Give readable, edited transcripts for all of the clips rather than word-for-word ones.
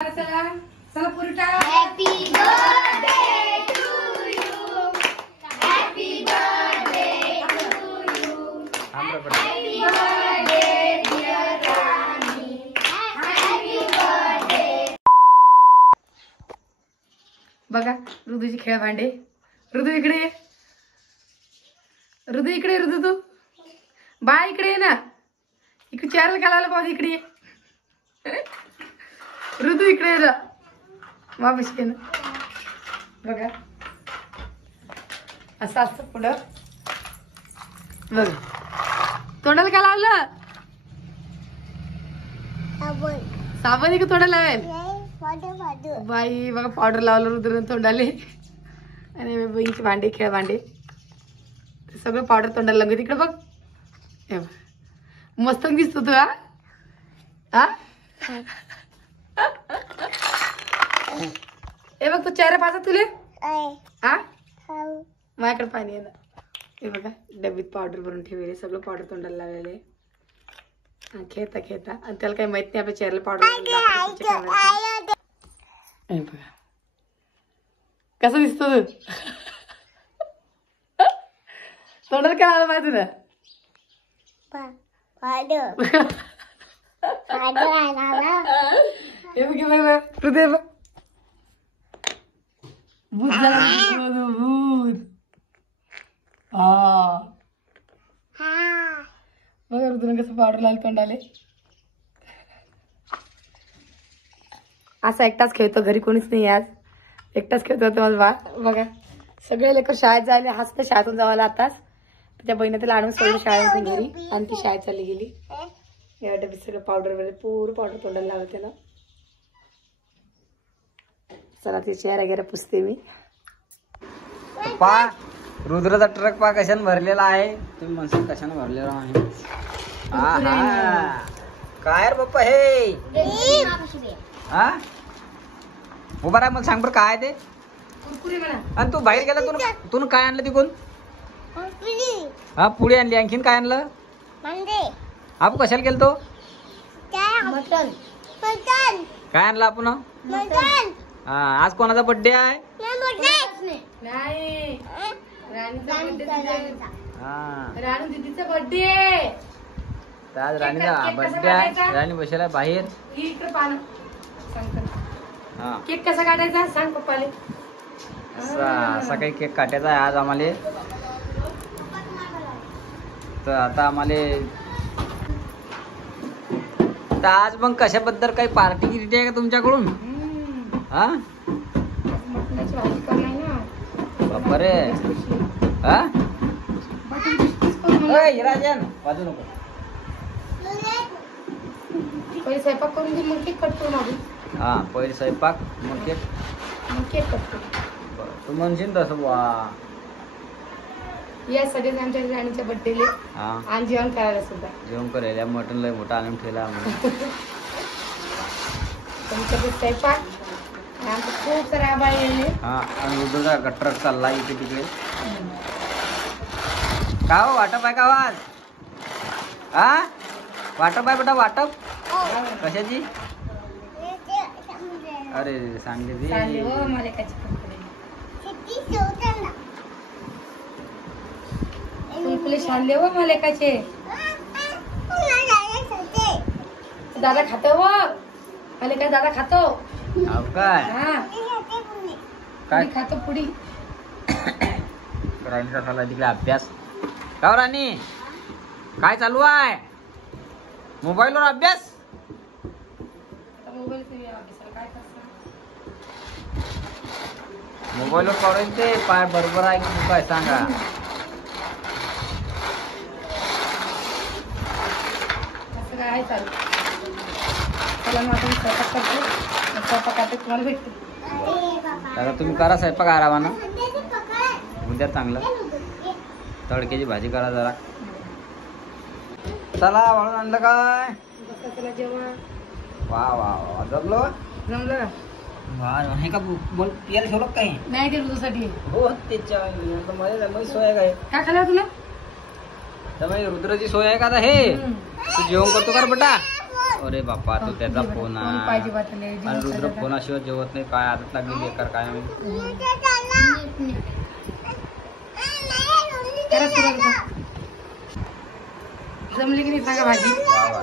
चला चला पुरी टाळा. Happy birthday to you. Happy birthday to you. Happy birthday dear Rani. Happy birthday. बघा ऋतूची खेळ भांडे. ऋतू इकडे ये. ऋतू इकडे. ऋतू तू बा इकडे ये ना. इकडे चेअरला घालायला पाहू. इकडे ये. ऋतू इकडे ये ना. वापस ये ना. बघा असं असतं पुढं. बघ तोंडाला काय लावलं. साबण आहे का तोंडाला लावेल. बाई बघा पावडर लावलं रुद्र तोंडाले. आणि बहिणीचे भांडे खेळ भांडे ते सगळं पावडर तोंडाला लागलं. तिकडे बघ. हे बघ मस्त दिसतो तू. हा हे बघ तू चेहरा पाहता तुले. हा माझ्याकडे पाणी आहे ना. हे बघा डबीत पावडर भरून ठेवले. सगळं पावडर तोंडाला लावलेले. खेळता खेळता आणि त्याला काही माहित नाही आपल्या चेहऱ्याला पावडर. हे बघा कसं दिसतो तू. तोंडाला काय आलं माहिती ना. हे बघ हृदय बघ. भूत झाला. भूत. हा बघा ऋतून कसं पावडर लावलं तोंडाले. असा एकटाच खेळतो. घरी कोणीच नाही आज. एकटाच खेळतो तो माझा बा. बघा सगळे लेकर शाळेत जायला. हाच तर शाळेतून जावायला आताच. त्या बहिणी त्याला आणून सोडलं शाळेतून घरी आणि ती शाळेत चालली गेली. या डबीत सगळं पावडर वगैरे पूर्ण पावडर तोंडाला लावलं त्याला. चला ते चेहरा वगैरे पुसते मी. पा रुद्राचा ट्रक पा कशाने भरलेला आहे. तुम्ही म्हणसाल कशाने भरलेला आहे. काय रे बाप्पा हे. हा उभा राह मला सांग बरं काय ते. आणि तू बाहेर गेला तू काय आणलं तिकून. हा पुढे आणली. आणखीन काय आणलं. आपण कशाला गेलतो. काय आणलं आपण. हा आज कोणाचा बर्थडे आहे. राणू दीदीचा बर्थडे. आज राणीचा बर्थडे आहे. राणी बसेला बाहेर. इकडे पान केक कसा काढायचा सांग पप्पाले. असा काही केक काटायचा आहे आज आम्हाला. तर आता आम्हाला आज मग कशाबद्दल काही पार्टी गिर्टी आहे का तुमच्याकडून. हा बापरे. हा राजन वाजू नको. पहिले स्वयंपाक करून घे मग केक कट करू मागू. हा पहिले स्वयंपाक मग केक कट करू. तू म्हणशील तसं वा. या सगळे आमच्या राणीच्या बर्थडेले आणि जेवण करायला सुद्धा. जेवण करायला मटन लय मोठा आणून ठेवला आम्ही. तुमच्याकडे स्वयंपाक आमचं खूप सारे आभाळ येणे. हा आणि रुद्रचा गट्टर चालला इथे तिकडे. का हो वाटप आहे का आवाज. हा वाटप आहे बेटा. वाटप कशाची. अरे सांगली हो मला कुंकुले शानले हो मला एकाचे. दादा खातो हो मला काय. दादा खातो काय. हा काय खातो पुडी. राणीचा झाला तिकडे अभ्यास. का राणी काय चालू आहे. मोबाईलवर अभ्यास. मोबाईलवर काढून ते पाय बरोबर आहे की काय सांगा. काय चालू. चला मग आपण स्वयंपाक करतो. स्वयंपाक आता तुम्हाला भेटतो. आता तुम्ही करा स्वयंपाक आरामानं. उद्या चांगलं तडक्याची भाजी करा जरा. चला वाळून आणलं काय. चला जेवण. वा वा वा जमलं. जमलं हे का बोल पियाला ठेवलं काही नाही. ते ऋतूसाठी हो त्याच्या मध्ये सोय आहे काय. काय खाल्लं तुला. रुद्राची सोय आहे का आता. हे तू जेवण करतो का रे बेटा. अरे बापा तो त्याचा फोन फोन पाहिजे बा त्याला, आणि जेवण रुद्र करायला. फोनाशिवाय जेवत नाही. काय आदत लागली बेकार काय माहिती. खरंच तुला कसं? जमली की नाही सांगा भाजी. वा वा.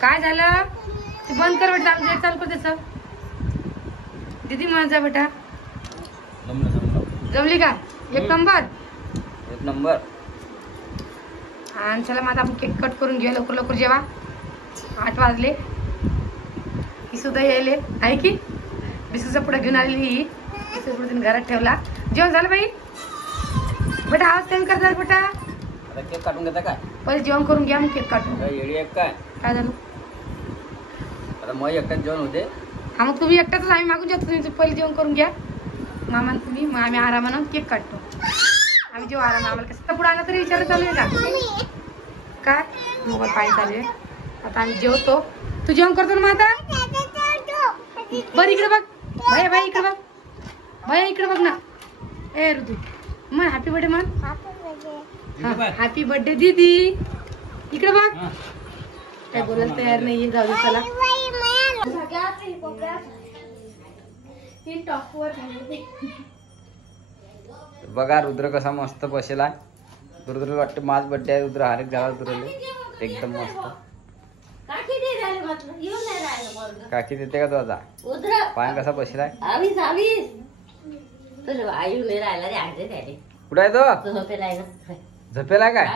काय झालं ते बंद कर बेटा, आमचं चालू कर त्याचं. दीदी माझा बेटा जमलं जमलं. जमली का? एक नंबर. एक नंबर. आणि चला मग आता आपण केक कट करून घेऊ. लवकर लवकर जेवा, 8 वाजले. ही सुद्धा यायले आहे की बिस्कुटचा पुढे घेऊन आलेली. ही बिस्कुट पुढे तिने घरात ठेवला. जेवण झालं बाई? बेटा आवाज कमी करतात बेटा. आता केक काटून घेता काय? पहिले जेवण करून घ्या मग केक काटून. काय येडी एक काय? काय झालं? आता मग एकट्यात जेवण होते. हा मग तुम्ही एकटाच, आम्ही मागून जातो. तुम्ही पहिले जेवण करून घ्या मामा तुम्ही, मग आम्ही आरामानं केक काटतो. आम्ही जेव्हा आराम, आम्हाला कसं पुढे आला तरी विचार चालू आहे का? काय मोबाईल पाणी चालू आहे. आता आम्ही जेवतो. तू जेवण करतो ना मग आता? बरं इकडे बघ भैया, भाई इकडे बघ भैया, इकडे बघ ना. ए ऋतू मग हॅपी बर्थडे मग. हॅपी बर्थडे दीदी. इकडे बघ. काय बोलायला तयार नाहीये. जाऊ दे चला. बघा रुद्र कसा मस्त बसेला. रुद्र वाटतं माझ बड्डे आहे. रुद्र हारेक झाला. रुद्रले एकदम मस्त. काकी देते का तो आता? पाय कसा बसलाय? कुठं आहे तो? झपेला काय?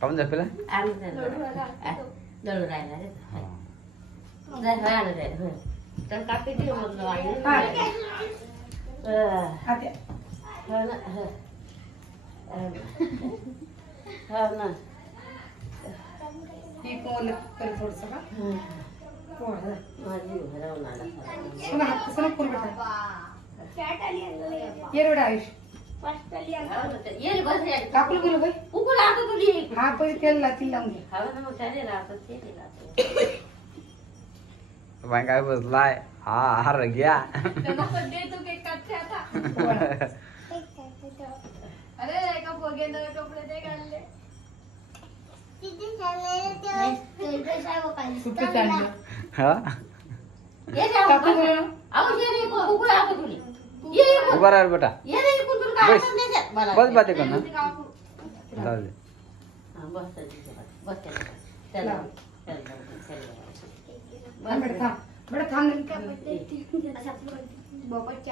काऊन झपेला? टाकलं गेलो बाई. हा पहिले तेल लावून घे. बाय काय बसलाय? हा हा रग्या. उभा राहा बेटा. बस बाते कर ना. जाऊ दे.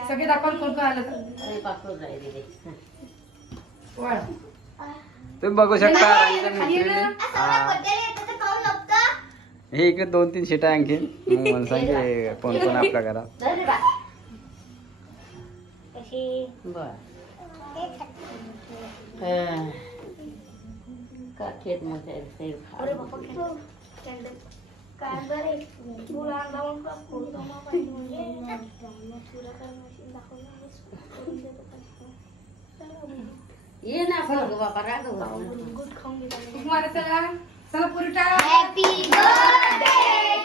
सगळे दाखवून कोण आलं तुम्ही बघू शकता. हे इकडे 2-3 सीट आहे आणखी. मला सांगे कोण कोण आपल्या घरात. ये ना बाबा राग चला चला पुरी टाळा. Happy birthday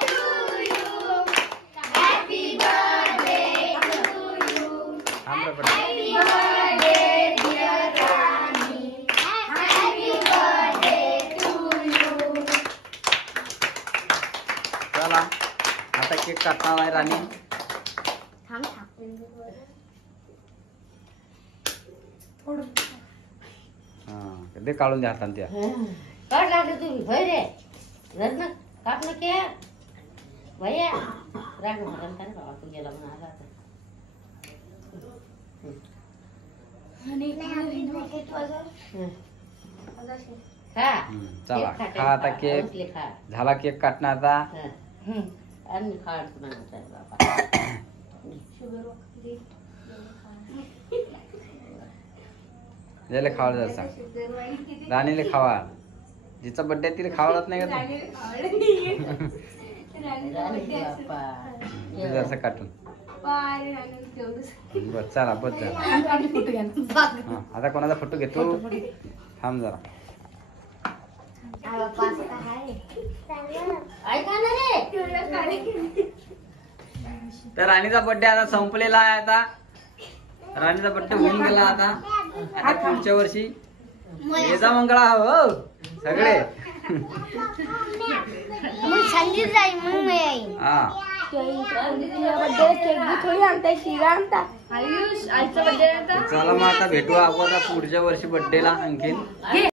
to you. Happy birthday to you. Happy birthday dear Rani. Happy birthday to you. चला आता केक काटणार आहे राणी. दे काढून द्या हाताने त्या. काढ लागले तुम्ही भय रे रत्न कापणं के भैया राग म्हणून काय बाबा तू गेला म्हणून आला चला खा आता केक झाला. केक काटणार आता. आणि खाड बाबा ज्याला खावा जात सांग. राणीले खावा. जिचा बर्थडे तिला खावत नाही का तू जसं काटून. बर चला बस झाला. आता कोणाचा फोटो घेतो. थांब जरा. तर राणीचा बर्थडे आता संपलेला आहे. आता राणीचा बर्थडे होऊन गेला. आता पुढच्या वर्षी येजा मंगळा हो सगळे. मग संगीत जाईल मग मी येईन. हा बर्थडे केक बी थोडी आणताय शिरा आणता. आयुष आईचा बर्थडे चला मग आता भेटू आपण आता पुढच्या वर्षी बर्थडेला आणखीन.